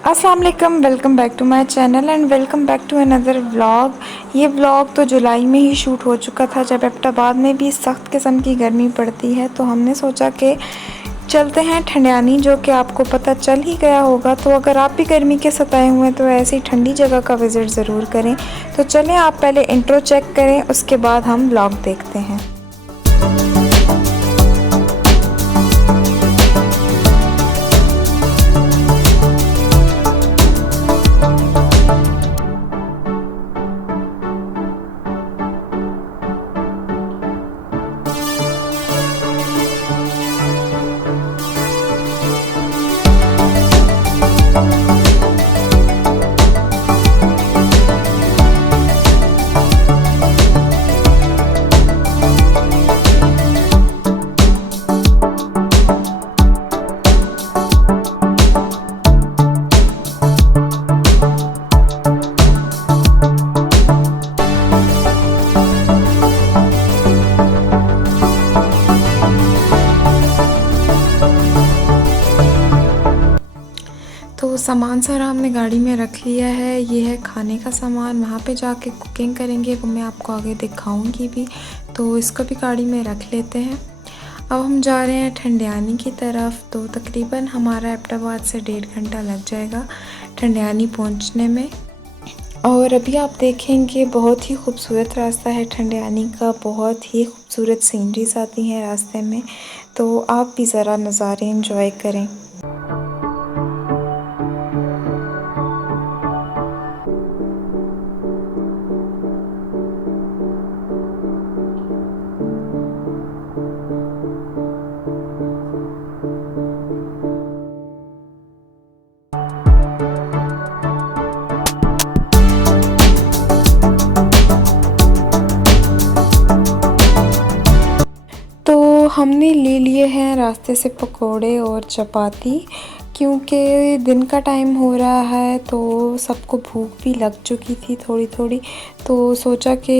अस्सलाम वालेकुम, welcome back to my channel and welcome back to another vlog. ये vlog तो जुलाई में ही शूट हो चुका था, जब एबटाबाद में भी सख्त किस्म की गर्मी पड़ती है। तो हमने सोचा कि चलते हैं ठंडियानी, जो कि आपको पता चल ही गया होगा। तो अगर आप भी गर्मी के सताए हुए हैं तो ऐसी ठंडी जगह का विज़िट ज़रूर करें। तो चलें, आप पहले इंट्रो चेक करें, उसके बाद हम व्लॉग देखते हैं। तो सामान सारा हमने गाड़ी में रख लिया है। ये है खाने का सामान, वहाँ पे जाके कुकिंग करेंगे, वो मैं आपको आगे दिखाऊंगी भी। तो इसको भी गाड़ी में रख लेते हैं। अब हम जा रहे हैं ठंडियानी की तरफ। तो तकरीबन हमारा एबटाबाद से 1.5 घंटा लग जाएगा ठंडियानी पहुँचने में। और अभी आप देखेंगे बहुत ही खूबसूरत रास्ता है ठंडियानी का, बहुत ही खूबसूरत सीनरीज आती हैं रास्ते में। तो आप भी ज़रा नज़ारे एंजॉय करें। हमने ले लिए हैं रास्ते से पकोड़े और चपाती, क्योंकि दिन का टाइम हो रहा है तो सबको भूख भी लग चुकी थी थोड़ी थोड़ी। तो सोचा कि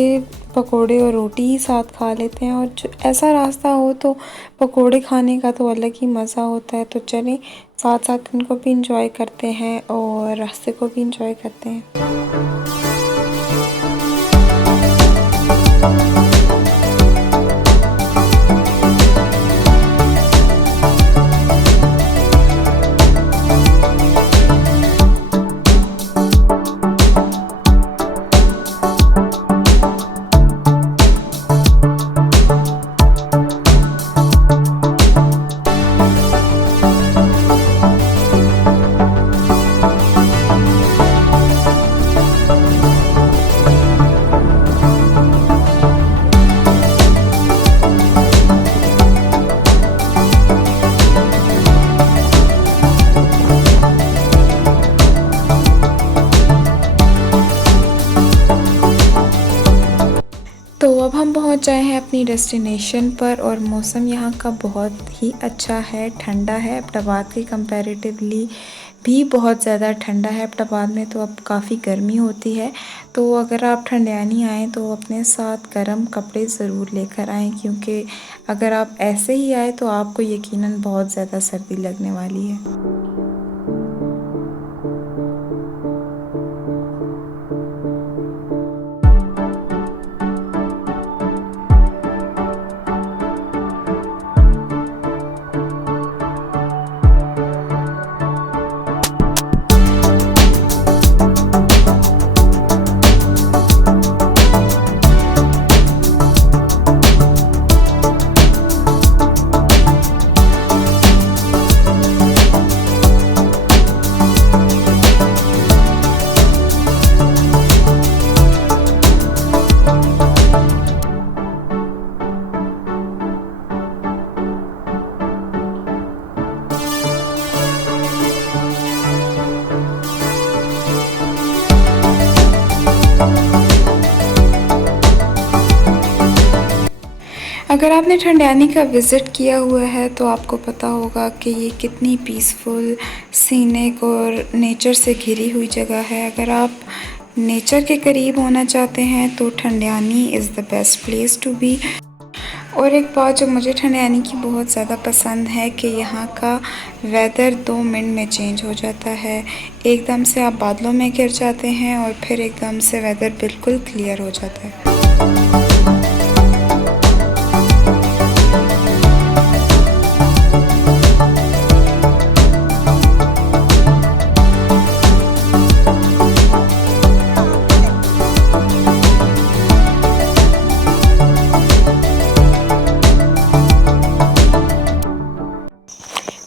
पकोड़े और रोटी ही साथ खा लेते हैं, और जो ऐसा रास्ता हो तो पकोड़े खाने का तो अलग ही मज़ा होता है। तो चलें, साथ साथ इनको भी इंजॉय करते हैं और रास्ते को भी इंजॉय करते हैं। तो अब हम पहुंच जाए हैं अपनी डेस्टिनेशन पर, और मौसम यहाँ का बहुत ही अच्छा है, ठंडा है। एबटाबाद के कंपैरेटिवली भी बहुत ज़्यादा ठंडा है। एबटाबाद में तो अब काफ़ी गर्मी होती है। तो अगर आप ठंडियानी आएँ तो अपने साथ गर्म कपड़े ज़रूर लेकर आएँ, क्योंकि अगर आप ऐसे ही आए तो आपको यकीनन बहुत ज़्यादा सर्दी लगने वाली है। अगर आपने ठंडियानी का विज़िट किया हुआ है तो आपको पता होगा कि ये कितनी पीसफुल, सीनिक और नेचर से घिरी हुई जगह है। अगर आप नेचर के करीब होना चाहते हैं तो Thandiani is the best place to be. और एक बात जो मुझे ठंडियानी की बहुत ज़्यादा पसंद है कि यहाँ का वेदर 2 मिनट में चेंज हो जाता है। एकदम से आप बादलों में घिर जाते हैं और फिर एकदम से वेदर बिल्कुल क्लियर हो जाता है।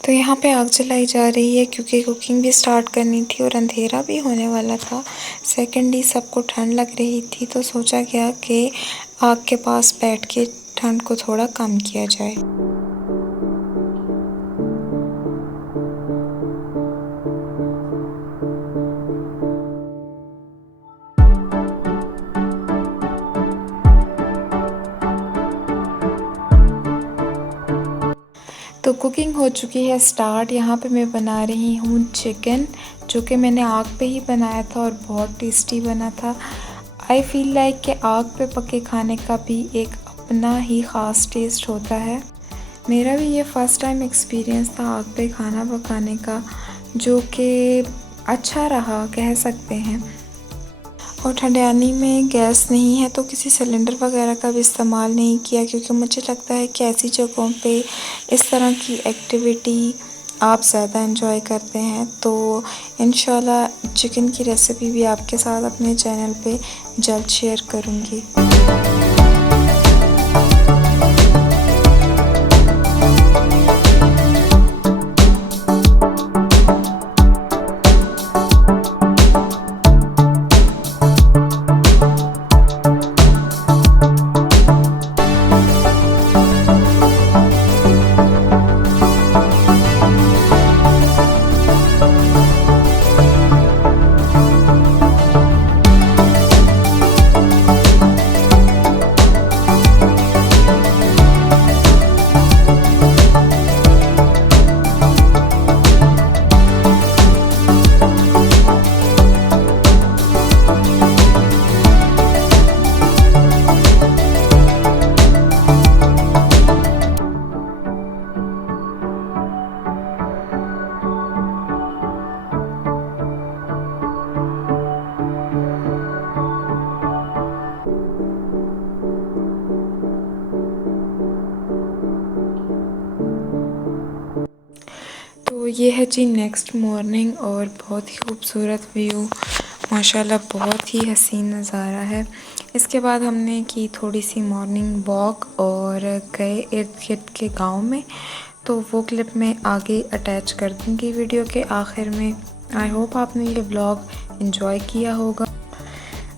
तो यहाँ पे आग जलाई जा रही है क्योंकि कुकिंग भी स्टार्ट करनी थी और अंधेरा भी होने वाला था। सेकेंडली सबको ठंड लग रही थी तो सोचा गया कि आग के पास बैठ के ठंड को थोड़ा कम किया जाए। तो कुकिंग हो चुकी है स्टार्ट। यहाँ पे मैं बना रही हूँ चिकन, जो कि मैंने आग पे ही बनाया था और बहुत टेस्टी बना था। आई फील लाइक कि आग पे पके खाने का भी एक अपना ही ख़ास टेस्ट होता है। मेरा भी ये फ़र्स्ट टाइम एक्सपीरियंस था आग पे खाना पकाने का, जो कि अच्छा रहा कह सकते हैं। और ठंडियानी में गैस नहीं है तो किसी सिलेंडर वगैरह का भी इस्तेमाल नहीं किया, क्योंकि मुझे लगता है कि ऐसी जगहों पे इस तरह की एक्टिविटी आप ज़्यादा एंजॉय करते हैं। तो इंशाल्लाह चिकन की रेसिपी भी आपके साथ अपने चैनल पे जल्द शेयर करूँगी। तो ये है जी नेक्स्ट मॉर्निंग और बहुत ही खूबसूरत व्यू, माशाल्लाह बहुत ही हसीन नज़ारा है। इसके बाद हमने की थोड़ी सी मॉर्निंग वॉक और गए इर्द गिर्द के गांव में, तो वो क्लिप मैं आगे अटैच कर दूँगी वीडियो के आखिर में। आई होप आपने ये व्लॉग एंजॉय किया होगा।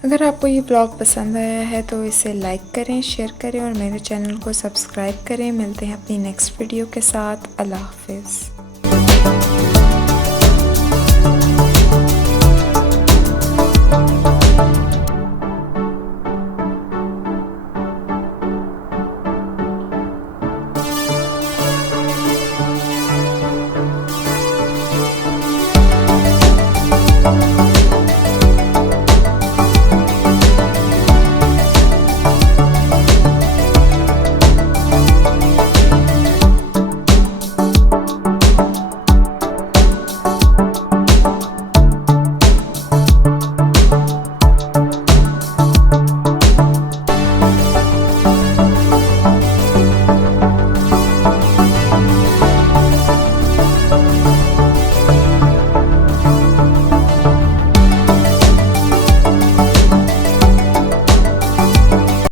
अगर आपको ये ब्लॉग पसंद आया है तो इसे लाइक करें, शेयर करें और मेरे चैनल को सब्सक्राइब करें। मिलते हैं अपनी नेक्स्ट वीडियो के साथ। अल्लाह हाफिज़।